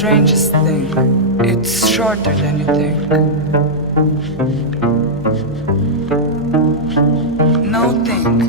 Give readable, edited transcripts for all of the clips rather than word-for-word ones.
strangest thing. It's shorter than you think. No think.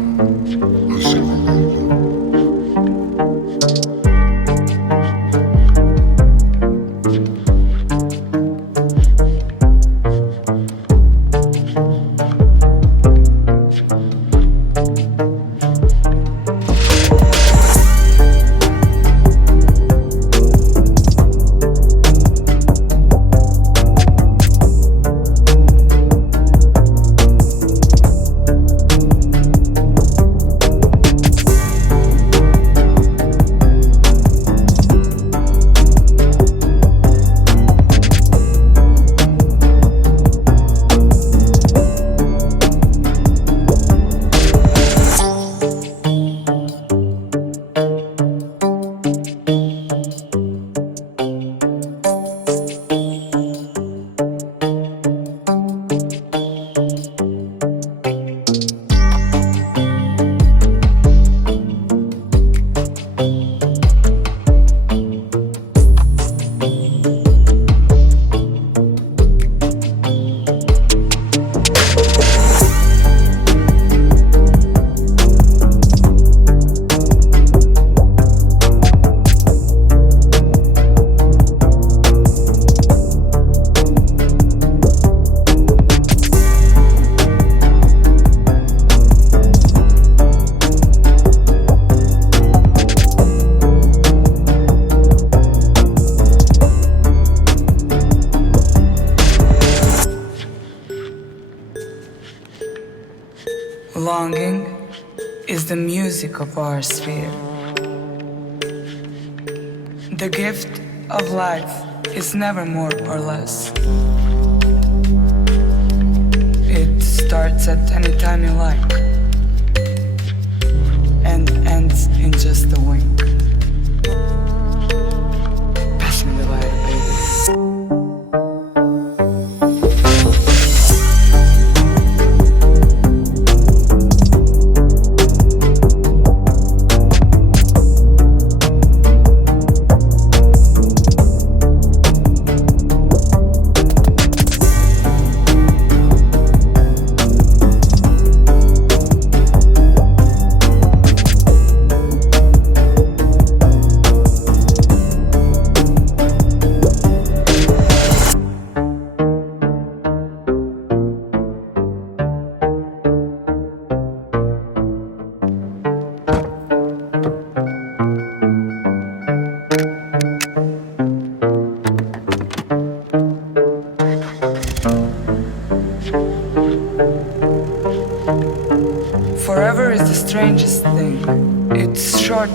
Longing is the music of our sphere. The gift of life is never more or less. It starts at any time you like and ends in just a wink. Pass me the lighter, baby. Forever is the strangest thing. It's short.